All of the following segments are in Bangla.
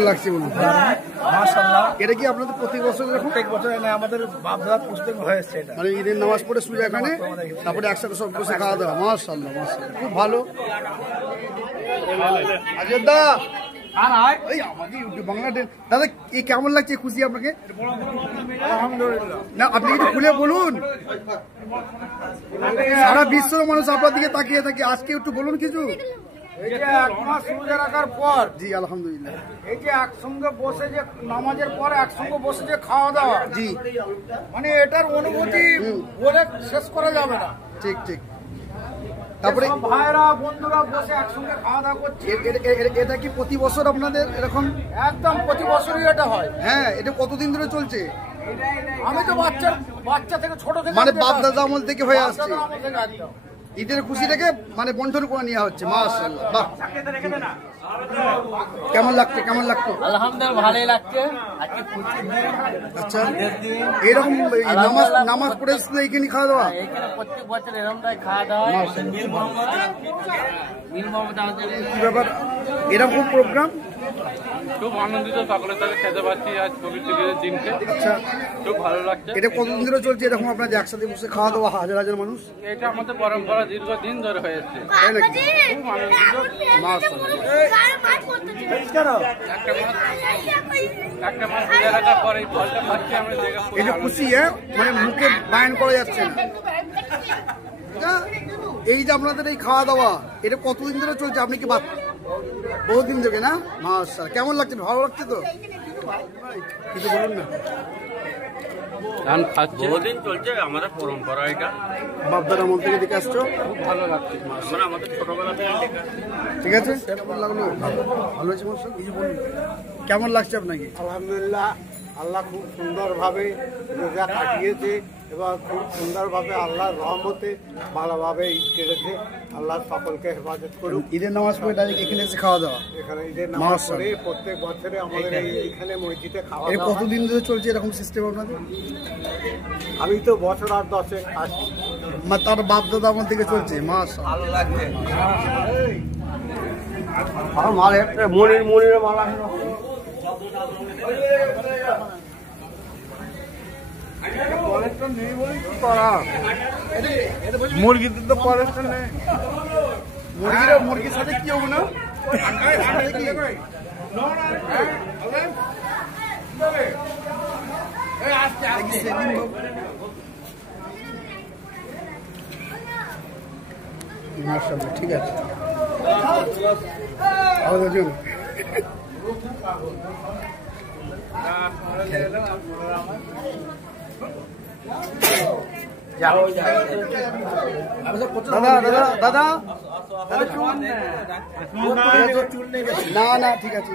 কেমন লাগছে বলুন? মাশাআল্লাহ। এটা কি আপনাদের প্রতি বছর এরকম? প্রত্যেক বছর এনে আমাদের বাপদাদা পুষতে হয়েছে এটা। মানে ঈদের নামাজ পড়ে শুরু এখানে, তারপরে একসাথে সব বসে খাওয়া দাওয়া। মাশাআল্লাহ মাশাআল্লাহ, খুব ভালো। আজদা এই আমাদের ইউটিউব বাংলাদেশ দাদা, এই কেমন লাগছে, খুশি আপনাকে? আলহামদুলিল্লাহ। না আপনি একটু খুলে বলুন। সারা বিশ্বের মানুষ আপনার দিকে তাকিয়ে থাকে, আজকে একটু বলুন কিছু। এই যে 1 মাস রোজা রাখার পর, জি আলহামদুলিল্লাহ, এই যে একসঙ্গে বসে যে নামাজের পর একসঙ্গে বসে যে খাওয়া দাওয়া, জি মানে এটার অনুভূতি বলে শেষ করা যাবে না। ঠিক ঠিক। তারপরে সব ভাইরা বন্ধুরা বসে একসঙ্গে খাওয়া দাওয়া করছে। এটা কি প্রতি বছর আপনাদের এরকম? একদম প্রতি বছরই এটা হয়। হ্যাঁ, এটা কতদিন ধরে চলছে? আমি তো বাচ্চা থেকে ছোট থেকে, মানে বাপ দাদা আমল থেকে হয়ে আসছে। বাপ দাদা আমল থেকে একদম। ঈদের খুশিটাকে মানে বন্টন করে নেওয়া হচ্ছে। মাশাআল্লাহ, বাহ। কেমন লাগছে, কেমন লাগতো? আলহামদুলিল্লাহ ভালোই লাগছে। আজকে খুশির দিন। আচ্ছা, এরকম নামাজ পড়ে এসে এখানে খাওয়া দাওয়া? এখানে প্রত্যেক বছর এরকমটাই খাওয়া দাওয়া হয়। মিল মোহাম্মদ আমাদের কি ব্যাপার, এরকম প্রোগ্রাম? খুব আনন্দিত, সকলের সাথে খেতে পাচ্ছি আজ পবিত্র ঈদের দিনকে। আচ্ছা, খুব ভালো লাগছে। এটা কতদিন ধরে চলছে এরকম আপনাদের একসাথে বসে খাওয়া দাওয়া, হাজার হাজার মানুষ? এটা আমাদের পরম্পরা, দীর্ঘদিন ধরে হয়ে এসছে। তাই নাকি? খুব আনন্দিত। একটা মাস রোজা রাখার পর এই ফলটা পাচ্ছি আমরা, জায়গা খুব এটা খুশি, হ্যাঁ, মানে মুখে বায়ান করা যাচ্ছে না। এই যে আপনাদের এই খাওয়া দাওয়া, এটা কতদিন ধরে চলছে? আপনি কি বহুদিন থেকে না? মাশাআল্লাহ, কেমন লাগছে? ভালো লাগছে তো? কিছু বলুন না। ধান খাচ্ছে, বহুদিন চলছে আমাদের পরম্পরা, এটা বাপদার আমল থেকে দেখে আসছো, খুব ভালো লাগছে। আমরা আমাদের ছোটবেলা থেকে দেখে ঠিক আছে? কেমন লাগলো? ভালো হয়েছে বলছো, কিছু বলুন। কেমন লাগছে আপনাকে? আলহামদুলিল্লাহ, আল্লাহ খুব সুন্দরভাবে রোজা কাটিয়েছে এবং খুব সুন্দরভাবে আল্লাহর রহমতে ভালোভাবে ঈদ কেটেছে। আল্লাহ সকলকে হেফাজত করুক। ঈদের নামাজ পড়ে ডাইরেক্ট এখানে এসে খাওয়া দাওয়া? এখানে ঈদের নামাজ পড়ে প্রত্যেক বছরে আমাদের এইখানে মসজিদে খাওয়া এটা দাওয়া। কতদিন ধরে চলছে এরকম সিস্টেম আপনাদের? আমি তো বছর আর 10 আসছি। মানে তার বাপ দাদা আমল থেকে চলছে। মাশাআল্লাহ, ভালো লাগছে। আর মাল একটা মনির মালা মুরগিদের তো পরেশটা নেই। মুরগির সাথে কি হবে না? মাশাআল্লাহ, ঠিক আছে। দাদা দাদা দাদা না না, ঠিক আছে।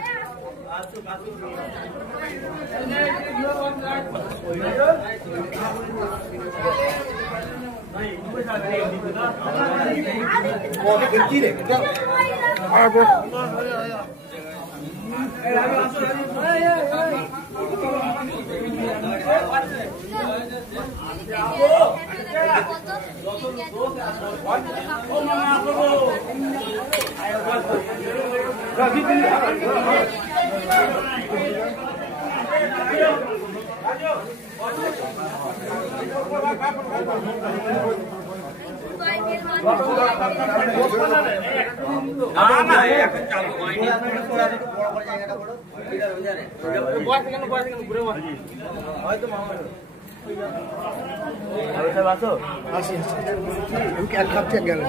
এক খাচ্ছে গেল,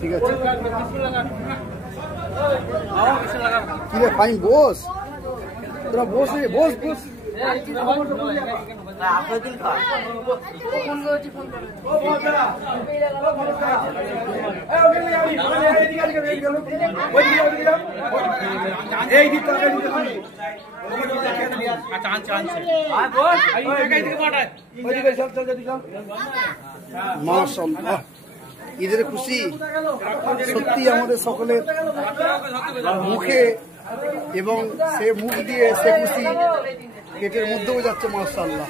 ঠিক আছে। কি রে ফাইন, বস তোরা, বস রে, বস বস। মাশাআল্লাহ, ঈদের খুশি সত্যি আমাদের সকলের মুখে, এবং সে মুখ দিয়ে সে খুশি পেটের মধ্যেও যাচ্ছে। মাশাআল্লাহ,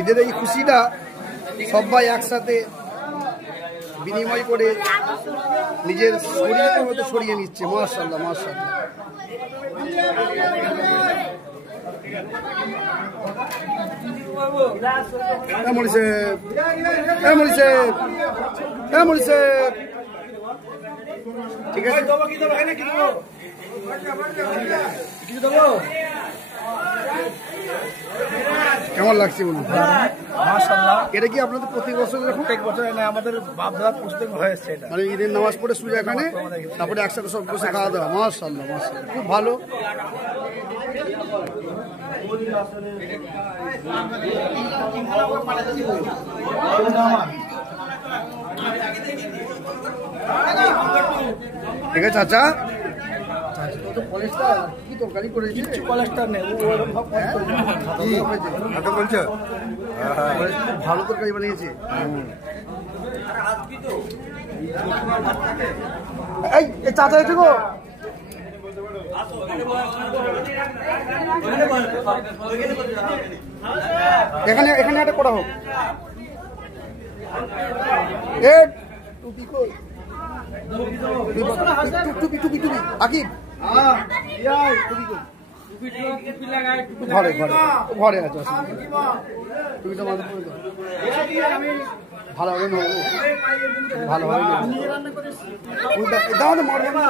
ঈদের এই খুশিটা সবাই একসাথে বিনিময় করে নিজের শরীরের মধ্যে সরিয়ে নিচ্ছে। মাশাআল্লাহ মাশাআল্লাহ। ঠিক আছে, কেমন লাগছে বলুন? মাশাআল্লাহ। এটা কি আপনাদের প্রতি বছর এরকম? প্রত্যেক বছর আমাদের বাপ দাদা পুস্তক হয়েছে এটা। মানে ঈদের নামাজ পড়ে শুরু এখানে, তারপরে একসাথে সব বসে খাওয়া দাওয়া। মাশাআল্লাহ মাশাআল্লাহ, খুব ভালো। ঠিক আছে চাচা, কি তরকারি করেছে? কলেস্টার নেই, ভালো তরকারি বানিয়েছে। এই চাচা এসে গো, এখানে এখানে একটা করা হোক। এ টুপি কই? টুপি টুপি টুপি আকিব, ঘরে ঘরে ঘরে আছে, তুমি তো মাথা পড়ে যাও। ভালো হবে না, ভালো হবে না, দাও না, মারবো না।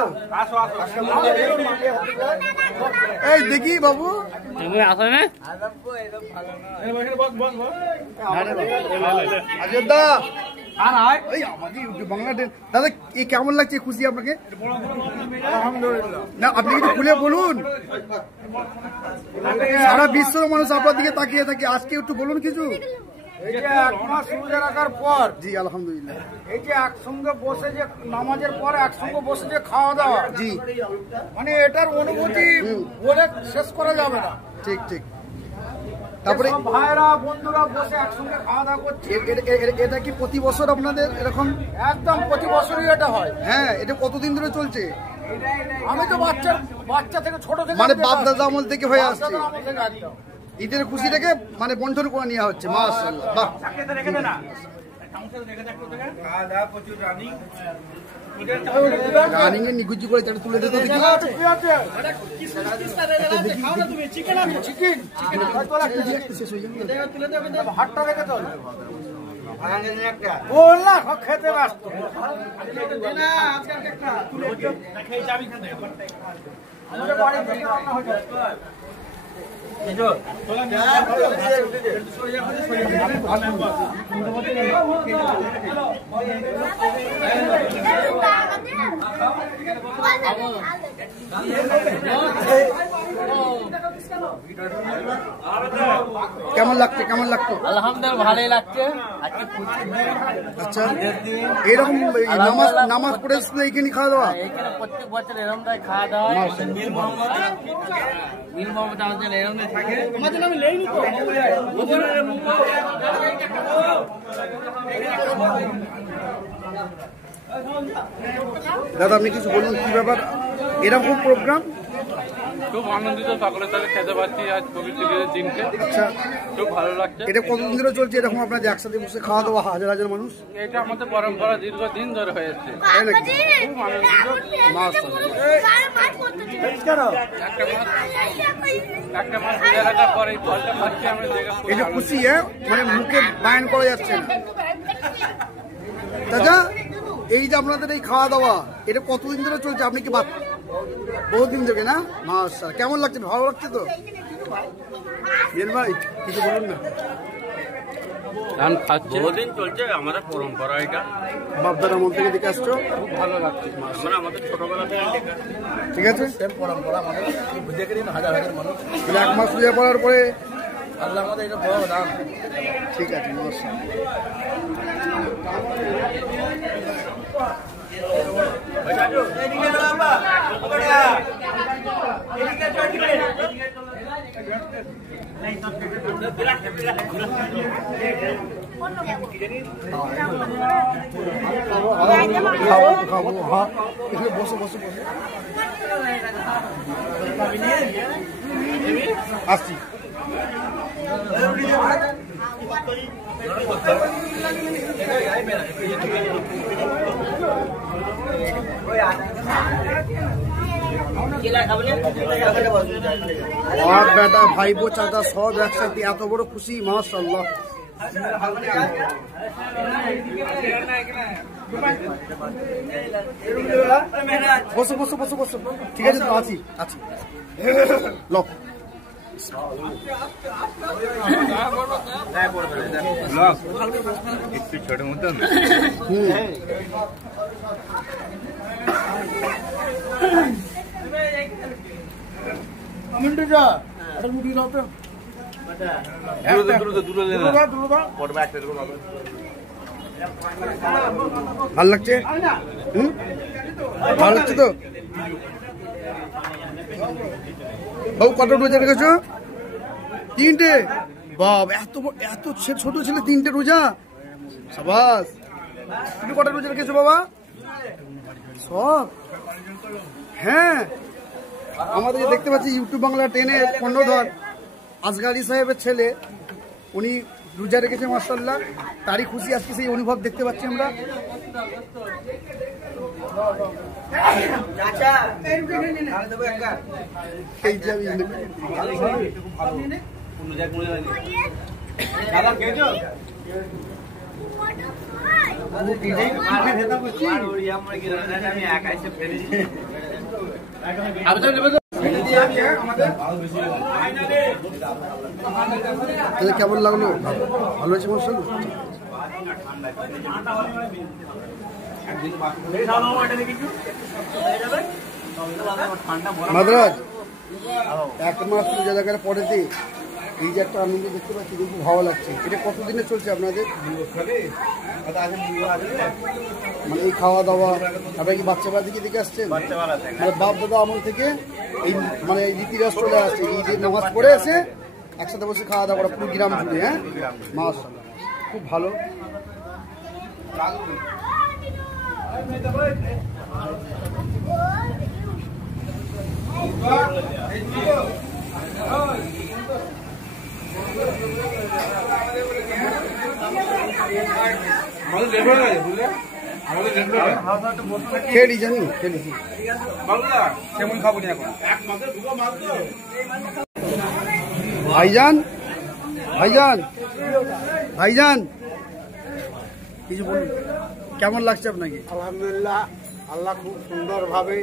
এই দেখি বাবু আসে না অযোধ্যা, এই আমাদের ইউটিউব বাংলাদেশ। দাদা কেমন লাগছে, খুশি আপনাকে? না আপনি একটু খুলে বলুন, সারা বিশ্বের মানুষ আপনার দিকে তাকিয়ে থাকে, আজকে একটু বলুন কিছু। এই যে 1 মাস রোজা রাখার পর, জি আলহামদুলিল্লাহ, এই যে একসঙ্গে বসে যে নামাজের পর একসঙ্গে বসে যে খাওয়া দাওয়া, জি মানে এটার অনুভূতি বলে শেষ করা যাবে না। ঠিক ঠিক। তারপরে সব ভাইরা বন্ধুরা বসে একসঙ্গে খাওয়া দাওয়া করছে। এটা কি প্রতি বছর আপনাদের এরকম? একদম প্রতি বছরই এটা হয়। হ্যাঁ, এটা কতদিন ধরে চলছে? আমি তো বাচ্চা থেকে ছোট থেকে, মানে বাপ দাদা আমল থেকে হয়ে আসছে। বাপ দাদা আমল থেকে একদম। ঈদের খুশিটাকে মানে বন্ধন করে নেওয়া হচ্ছে। মাশাআল্লাহ, বাহ। রানিং এ নিগুজি করে তাহলে তুলে দিতে দেখি। শেষ হয়ে যাবে। হাতটা রেখে তো বল না, খেতে ব্যস্ত। আমাদের বাড়ি থেকে রান্না হয়ে যায়। কেমন লাগছে, কেমন লাগতো? আলহামদুলিল্লাহ ভালোই লাগছে। আজকে খুশির দিন। আচ্ছা, এরকম নামাজ পড়ে আসলে এখানে খাওয়া দাওয়া? এখানে প্রত্যেক বছর এরমটাই খাওয়া দাওয়া হয়। মিল মোহাম্মদ আমাদের এরমটাই থাকে। দাদা আপনি কিছু বলুন, কি ব্যাপার এরকম প্রোগ্রাম? খুব আনন্দিত, সকলের সাথে খেতে পাচ্ছি আজ পবিত্র ঈদের দিনকে। আচ্ছা, খুব ভালো লাগছে। এটা কতদিন ধরে চলছে এরকম আপনাদের একসাথে বসে খাওয়া দাওয়া, হাজার হাজার মানুষ? এটা আমাদের পরম্পরা, দীর্ঘদিন ধরে হয়ে এসছে। তাই নাকি? খুব আনন্দিত। একটা মাস রোজা রাখার পর এই ফলটা পাচ্ছি আমরা, জায়গা এই যে খুশি, হ্যাঁ, মানে মুখে বায়ন করা যাচ্ছে না। দাদা এই যে আপনাদের এই খাওয়া দাওয়া, এটা কতদিন ধরে চলছে? আপনি কি বহুদিন থেকে না? মাশাআল্লাহ, কেমন লাগছে? ভালো লাগছে তো? ভাই কিছু বলুন না। বহুদিন চলছে আমাদের পরম্পরা এটা। বাপদাদার মন থেকে দেখে আসছো, খুব ভালো লাগছে। আমরা আমাদের ছোটবেলা থেকে দেখে আসছি। ঠিক আছে। পরম্পরা আমাদের দেখে দিন, হাজার হাজার মানুষ 1 মাস পূজা করার পরে আল্লাহ আমাদের এটা বড় দাম। ঠিক আছে, নমস্কার। খাবো, হ্যাঁ, এখানে বসো বসো বসো, আসছি। আর বেটা ভাইপো চাচা সব একসাথে এত বড় খুশি, মাশাআল্লাহ। বসো বসো বসো বসো, ঠিক আছে তো, আছি আছি। লো একটু ছোট মতন ভাল লাগছে? ভালো লাগছে তো? বাবু কত রোজা রেখেছো? 3টে? বাবা, এত ছোট ছেলে 3টে রোজা, সাবাস। তুমি কটা রোজা রেখেছো বাবা? সব? হ্যাঁ, আমাদের দেখতে পাচ্ছি ইউটিউব বাংলা 10-এর কর্ণধর আসগার আলী সাহেবের ছেলে, উনি রোজা রেখেছে মাশাআল্লাহ, তারই খুশি আজকে সেই অনুভব দেখতে পাচ্ছি আমরা। কেমন লাগলো? ভালো হয়েছে মাশাআল্লাহ। মাদ্রাজ 1 মাস রোজা রাখার পরেতে এই যে একটা আনন্দ দেখতে পাচ্ছি, খুব ভালো লাগছে। এটা কতদিনে চলছে আপনাদের? মানে এই খাওয়া দাওয়া আপনারা কি বাচ্চাবেলা থেকে দেখে আসছেন? মানে বাপ দাদা আমল থেকে এই মানে রীতিরাজ চলে আসছে, ঈদের নামাজ পড়ে এসে একসাথে বসে খাওয়া দাওয়া করা পুরো গ্রাম জুড়ে। হ্যাঁ, মাশাআল্লাহ, খুব ভালো। খেলি জানি খেলি কেমন খাবো এখন? ভাইজান ভাইজান ভাইজান কিছু বলুন, কেমন লাগছে আপনাকে? আলহামদুলিল্লাহ, আল্লাহ খুব সুন্দরভাবে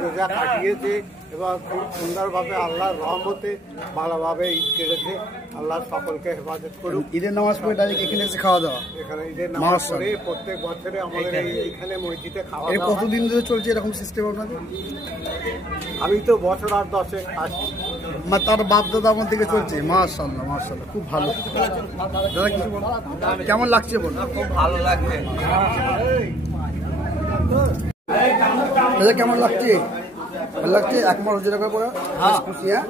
রোজা কাটিয়েছে এবং খুব সুন্দরভাবে আল্লাহর রহমতে ভালোভাবে ঈদ কেটেছে। আল্লাহ সকলকে হেফাজত করুক। ঈদের নামাজ পড়ে ডাইরেক্ট এখানে এসে খাওয়া দাওয়া? এখানে ঈদের নামাজ পড়ে প্রত্যেক বছরে আমাদের এইখানে মসজিদে খাওয়া দাওয়া। কতদিন ধরে চলছে এরকম সিস্টেম আপনাদের? আমি তো বছর আর 10 আসছি। তার বাপ দাদা আমার থেকে চলছে, মাশাআল্লাহ মাশাআল্লাহ, খুব ভালো। দাদা কিছু বল, কেমন লাগছে বল? খুব ভালো লাগছে। দাদা কেমন লাগছে? ভালো লাগছে? 1 মাস রোজা রাখার পরে খুশি? হ্যাঁ,